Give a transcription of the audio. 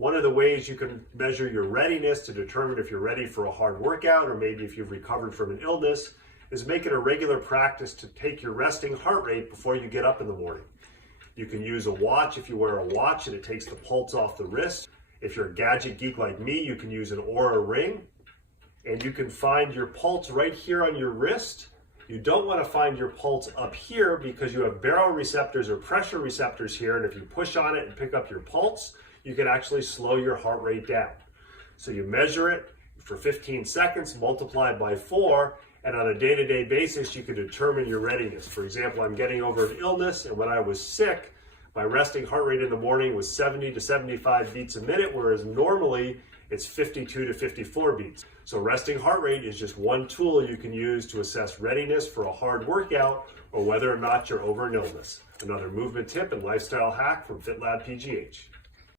One of the ways you can measure your readiness to determine if you're ready for a hard workout or maybe if you've recovered from an illness is make it a regular practice to take your resting heart rate before you get up in the morning. You can use a watch if you wear a watch and it takes the pulse off the wrist. If you're a gadget geek like me, you can use an Oura Ring and you can find your pulse right here on your wrist. You don't want to find your pulse up here because you have baroreceptors or pressure receptors here, and if you push on it and pick up your pulse, you can actually slow your heart rate down. So you measure it for 15 seconds, multiplied by 4, and on a day-to-day basis, you can determine your readiness. For example, I'm getting over an illness, and when I was sick, my resting heart rate in the morning was 70 to 75 beats a minute, whereas normally it's 52 to 54 beats. So resting heart rate is just one tool you can use to assess readiness for a hard workout or whether or not you're over an illness. Another movement tip and lifestyle hack from FitLabPGH.